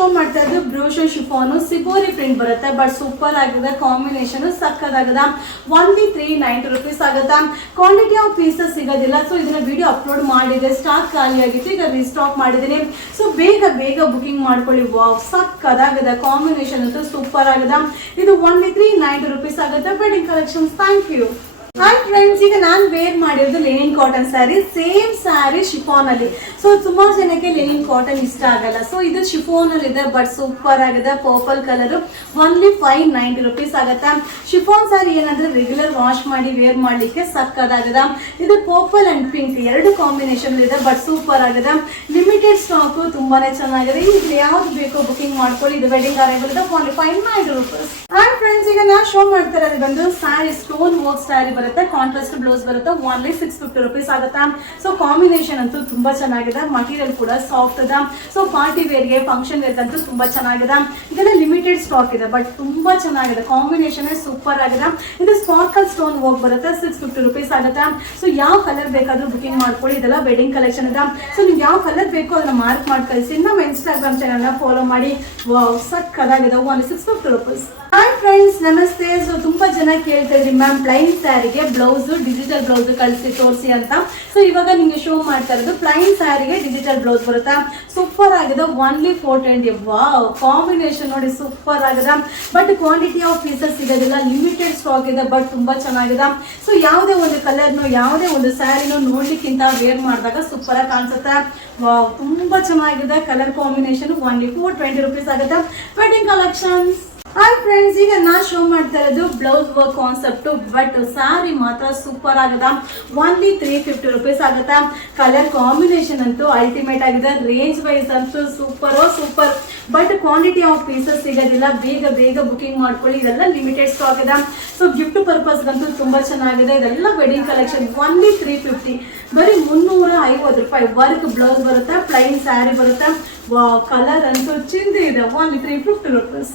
show ಮಾಡ್ತಾ ಇದ್ದು ಬ್ರೋಷೋ ಶಿಫಾನು ಸಿಬೋರಿ ಪ್ರಿಂಟ್ ಬರುತ್ತೆ ಬಟ್ ಸೂಪರ್ ಆಗಿದೆ ಕಾಂಬಿನೇಷನ್ ಸಕ್ಕದಾಗಿದೆ ಓನ್ಲಿ 390 rupees ಆಗುತ್ತೆ ಕ್ವಾಂಟಿಟಿ ಆಫ್ ಪೀಸಸ್ ಸಿಗೋದಿಲ್ಲ ಸೊ ಇದನ್ನ ವಿಡಿಯೋ ಅಪ್ಲೋಡ್ ಮಾಡಿದೆ ಸ್ಟಾಕ್ ಖಾಲಿ ಆಗಿತ್ತು ಈಗ ರೀಸ್ಟಾಕ್ ಮಾಡಿದ್ದೀನಿ ಸೊ ಬೇಗ ಬುಕಿಂಗ್ ಮಾಡ್ಕೊಳ್ಳಿ ವಾವ್ ಸಕ್ಕದಾಗಿದೆ ಕಾಂಬಿನೇಷನ್ ಅಂತೂ ಸೂಪರ್ ಆಗಿದೆ ಇದು ಓನ್ಲಿ 390 rupees ಆಗುತ್ತೆ wedding collections thank you hi friends ಈಗ ನಾನು ವೇರ್ ಮಾಡಿರೋದು linen cotton sari same sari chiffon ಅಲ್ಲಿ ಸೊ ಸುಮಾರು ಜನಕ್ಕೆ ಲೆನಿನ್ ಕಾಟನ್ ಇಷ್ಟ ಆಗಲ್ಲ ಸೊ ಇದು ಶಿಫಾನ್ ಅಲ್ಲಿ ಇದೆ ಬಟ್ ಸೂಪರ್ ಆಗಿದೆ ಪರ್ಪಲ್ ಕಲರ್ ಓನ್ಲಿ 590 rupees ಆಗುತ್ತೆ ಶಿಫಾನ್ ಸ್ಯಾರಿ ಏನಂದ್ರೆ ರೆಗ್ಯುಲರ್ ವಾಶ್ ಮಾಡಿ ವೇರ್ ಮಾಡ್ಲಿಕ್ಕೆ ಸಕ್ಕದಾಗಿದೆ ಇದು ಪರ್ಪಲ್ ಅಂಡ್ ಪಿಂಕ್ ಎರಡು ಕಾಂಬಿನೇಷನ್ ಇದೆ ಬಟ್ ಸೂಪರ್ ಆಗಿದೆ ಲಿಮಿಟೆಡ್ ಸ್ಟಾಕ್ ತುಂಬಾನೇ ಚೆನ್ನಾಗಿದೆ ಇದು ಯಾವ್ದು ಬೇಕೋ ಬುಕಿಂಗ್ ಮಾಡ್ಕೊಳ್ಳಿ ಇದು ವೆಡ್ಡಿಂಗ್ ಅರೈವಲ್ ಇದೆ ಓನ್ಲಿ 590 rupees ಹಾಯ್ ಫ್ರೆಂಡ್ಸ್ ಈಗ ನಾನು ಶೋ ಮಾಡ್ತಾ ಇರೋದು ಬಂದು ಸ್ಯಾರಿ ಸ್ಟೋನ್ ವರ್ಕ್ ಸ್ಯಾರಿ ಬರುತ್ತೆ ಕಾಂಟ್ರಾಸ್ಟ್ ಬ್ಲೌಸ್ ಬರುತ್ತೆ ಓನ್ಲಿ 650 rupees ಆಗುತ್ತೆ ಸೊ ಕಾಂಬಿನೇಷನ್ ಅಂತೂ ತುಂಬಾ ಚೆನ್ನಾಗಿದೆ ಮಟೀರಿಯಲ್ ಕೂಡ ಸಾಫ್ಟ್ ಇದೆ ಸೊ ಪಾರ್ಟಿ ವೇರ್ಗೆ ಫಂಕ್ಷನ್ ವೇರ್ಗೆ ಅಂತೂ ತುಂಬಾ ಚೆನ್ನಾಗಿದೆ ಇದೆಲ್ಲ ಲಿಮಿಟೆಡ್ ಸ್ಟಾಕ್ ಇದೆ ಬಟ್ ತುಂಬಾ ಚೆನ್ನಾಗಿದೆ ಕಾಂಬಿನೇಷನ್ ಸೂಪರ್ ಆಗಿದೆ ಇದು ಸ್ಪಾರ್ಕಲ್ ಸ್ಟೋನ್ ವರ್ಕ್ ಬರುತ್ತೆ 650 rupees ಆಗುತ್ತೆ ಸೊ ಯಾವ ಕಲರ್ ಬೇಕಾದ್ರೂ ಬುಕಿಂಗ್ ಮಾಡ್ಕೊಳ್ಳಿ ಇದೆಲ್ಲ ವೆಡ್ಡಿಂಗ್ ಕಲೆಕ್ಷನ್ ಇದೆ ಸೊ ನೀವು ಯಾವ ಕಲರ್ ಬೇಕೋ ಅದನ್ನ ಮಾರ್ಕ್ ಮಾಡಿ ಕಳಿಸಿ ನಮ್ಮ ಇನ್ಸ್ಟಾಗ್ರಾಮ್ ಚಾನಲ್ ನ ಫಾಲೋ ಮಾಡಿ ವಾವ್ ಸಕ್ಕದಾಗಿದೆ ಓನ್ಲಿ 650 rupees ಹಾಯ್ ಫ್ರೆಂಡ್ಸ್ ನಮಸ್ತೆ ಸೊ ತುಂಬಾ ಜನ ಕೇಳ್ತಾ ಇದ್ರಿ ಮ್ಯಾಮ್ ಪ್ಲೈನ್ ಸ್ಯಾರಿಗೆ ಬ್ಲೌಸ್ ಡಿಜಿಟಲ್ ಬ್ಲೌಸ್ ಕಳಿಸಿ ತೋರಿಸಿ ಅಂತ ಸೊ ಇವಾಗ ನಿಮ್ಗೆ ಶೋ ಮಾಡ್ತಾ ಇರೋದು ಪ್ಲೈನ್ ಸ್ಯಾರಿಗೆ ಡಿಜಿಟಲ್ ಬ್ಲೌಸ್ ಬರುತ್ತೆ ಸೂಪರ್ ಆಗಿದೆ ಓನ್ಲಿ 420 ವಾವ್ ಕಾಂಬಿನೇಷನ್ ನೋಡಿ ಸೂಪರ್ ಆಗಿದೆ ಬಟ್ ಕ್ವಾಂಟಿಟಿ ಆಫ್ ಪೀಸಸ್ ಸಿಗೋದಿಲ್ಲ ಲಿಮಿಟೆಡ್ ಸ್ಟಾಕ್ ಇದೆ ಬಟ್ ತುಂಬಾ ಚೆನ್ನಾಗಿದೆ ಸೊ ಯಾವುದೇ ಒಂದು ಕಲರ್ನು ಯಾವುದೇ ಒಂದು ಸ್ಯಾರಿನೂ ನೋಡ್ಲಿಕ್ಕಿಂತ ವೇರ್ ಮಾಡಿದಾಗ ಸೂಪರ್ ಆಗಿ ಕಾಣಿಸುತ್ತೆ ವಾವ್ ತುಂಬಾ ಚೆನ್ನಾಗಿದೆ ಕಲರ್ ಕಾಂಬಿನೇಷನ್ ಓನ್ಲಿ 420 rupees ಆಗುತ್ತೆ ವೆಡ್ಡಿಂಗ್ ಕಲೆಕ್ಷನ್ಸ್ ಹಾಯ್ ಫ್ರೆಂಡ್ಸ್ ಈಗ ನಾನು ಶೋ ಮಾಡ್ತಾ ಇರೋದು ಬ್ಲೌಸ್ ವರ್ಕ್ ಕಾನ್ಸೆಪ್ಟ್ ಬಟ್ ಸಾರಿ ಮಾತ್ರ ಸೂಪರ್ ಆಗಿದೆ ಓನ್ಲಿ 350 rupees ಆಗುತ್ತೆ ಕಲರ್ ಕಾಂಬಿನೇಷನ್ ಅಂತೂ ಅಲ್ಟಿಮೇಟ್ ಆಗಿದೆ ರೇಂಜ್ ವೈಸ್ ಅಂತೂ super but quantity of pieces ಸಿಗೋದಿಲ್ಲ ಬೇಗ ಬುಕಿಂಗ್ ಮಾಡ್ಕೊಳ್ಳಿ ಇದೆಲ್ಲ ಲಿಮಿಟೆಡ್ ಸ್ಟಾಕ್ ಇದೆ ಸೊ ಗಿಫ್ಟ್ ಪರ್ಪಸ್ಗಂತೂ ತುಂಬಾ ಚೆನ್ನಾಗಿದೆ ಇದೆಲ್ಲ ವೆಡ್ಡಿಂಗ್ ಕಲೆಕ್ಷನ್ ಓನ್ಲಿ 350 ಬರೀ 350 ರೂಪಾಯಿ ವರ್ಕ್ ಬ್ಲೌಸ್ ಬರುತ್ತೆ ಪ್ಲೈನ್ ಸ್ಯಾರಿ ಬರುತ್ತೆ ಕಲರ್ ಅಂತೂ ಚಿಂದಿ ಇದೆ ಓನ್ಲಿ 350 rupees